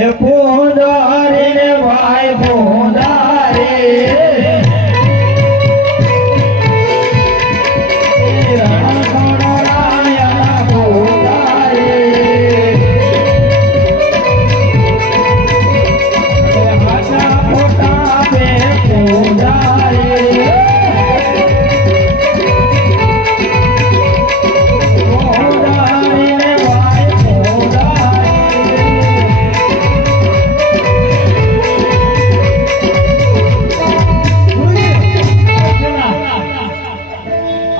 હે પૂંજારે ને ભાઈ પૂંજારે રણછોડરાયણ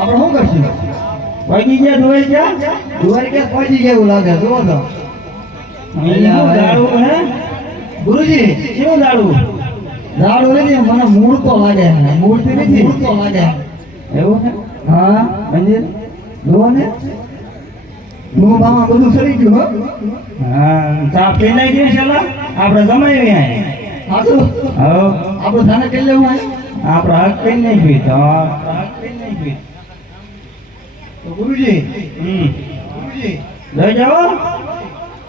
આપણે શું કરશું? પગી ગયા ધોઈ ગયા? દ્વારકા પહોંચી ગયા એવું લાગે જુઓ તો. હે? ગુરુજી કેવું દારૂ દાડો નથી મને મૂળ તો લાગે મૂર્તિ નથી મૂળ તો લાગે એવું છે? હા? મંદિર? જુઓ ને. હું મામા બધું સરી ગયું હો. હા ચા પી નાખી ગઈ આપણે જમાવી આય સાચું હા. આપણે થાને કરી લેવું આપણે હક પી નાખી તો હક પી નાખી તો ગુરુજી. હમ. ગુરુજી. લઈ જાઓ.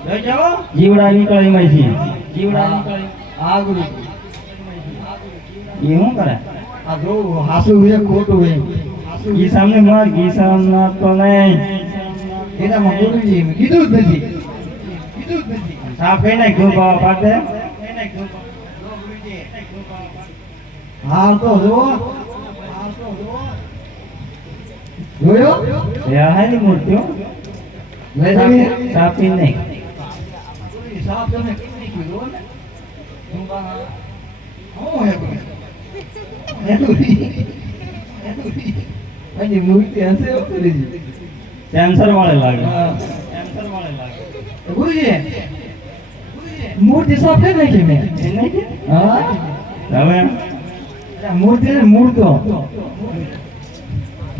લઈ જાઓ. જીવડા નીકળી જીવડા હા ગુરુજી. એ શું કરે? આ જો હાસું ખોટું હોય ઈ સામને માર ઈ તો નહીં. એનામાં ગુરુજી મેં કીધું જ નથી. કીધું જ નથી. ચા પી નાખ્યું બાવા પાટે હાલ તો હાલ તો જુઓ. જોયો એ હારી મૂર્તિઓ લઈ જઈએ ચા પી નાખ ગુરુજી સાફ તમે કીધી કીધું ને. હું બા એની મૂર્તિ હશે હો કેન્સર વાળે લાગે. કેન્સર વાળે લાગે. ગુરુજી મૂર્તિ સાફ થઈ નાખી મેં? નહીં હા. હવે? મૂર્તિ ને મૂર્તો.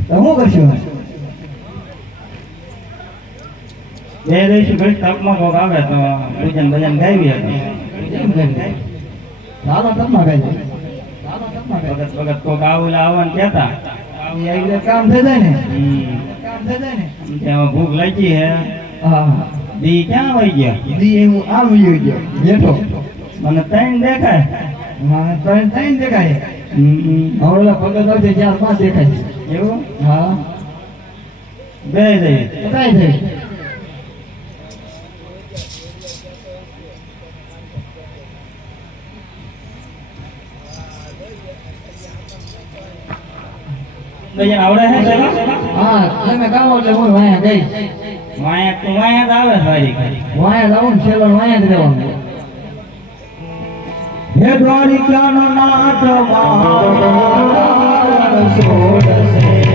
તો કરશો? બે દિવસ ભાઈ તપમાં કોક આવે તો પૂજન ભજન ગાવી હતી દાદા તપમાં કોક આવું કહેતા કામ થઈ જાય ને? કામ થઈ જાય ને? ત્યાં ભૂખ લાગી હે. હા. દી ક્યાં વહી ગયા? દી એમ આમ વયો ગયો. બેઠો. મને ત્રણ દેખાય. હા ત્રણ ત્રણ દેખાય. હમ. હવળા ભગત આવશે ચાર પાંચ દેખાય એવું હા બે દઈ બધાય થઈ ભજન આવડે હે ચલો હા તમે ગાવો એટલે હું વાયા ગઈ વાયા તો વાયા જ આવે સારી ખરી વાયા લાવું ને છેલ્લો વાયા જ રહેવાનું હે દ્વારિકાનો નાથ મારણ છોડશે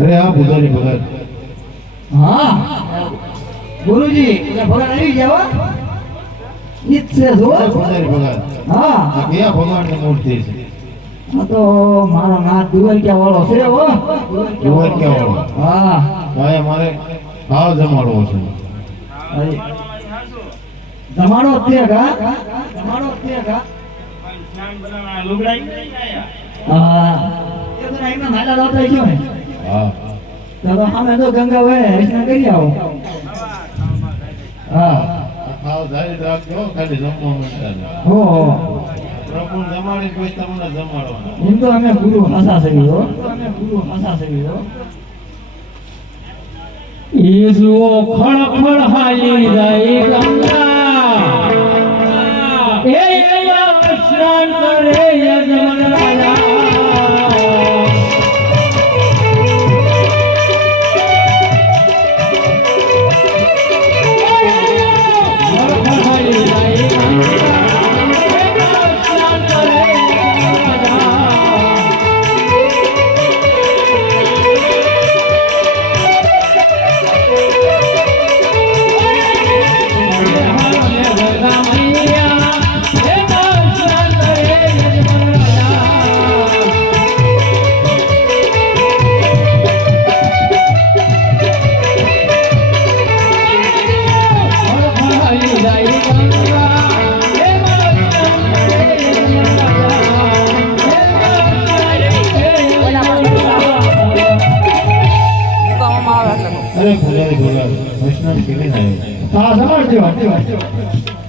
અરે આ ભૂદારી ભગત હા. ગુરુજી એટલે ભગવાન આવી ગયા હો. ઈ જ છે જો. ભૂદારી ભગત હા. આ કયા ભગવાનની મૂર્તિ છે. આ તો મારો નાથ દુવારક્યા વાળો છે હો. દુવારક્યા વાળો. હા. ભાઈ મારે ભાવ જમાડવો છે. જમાડો અત્યારે કા જમાડો અત્યારે કા લુગડાઈ હા. એ તો આઈમાં નાના લાવતા ગયો ને. હા તો તો તો ગંગા વહે સ્નાન કરી આવો. હા. ખાવ ધારી રાખજો ખાલી જમવા મળતા હો હો. પ્રભુ જમાડી પછી તમને જમાડવાના. એમ તો અમે ગુરુ હાસા થઈ ગયો અમે ગુરુ હાસા થઈ ગયો ઈસુઓ હાલી જાય ગંગા. એ અહીંયા કરે. અરે ભૂલાઈ ભૂલાઈ વૈષ્ણવ કેવી ના હા જમાડજો હાલો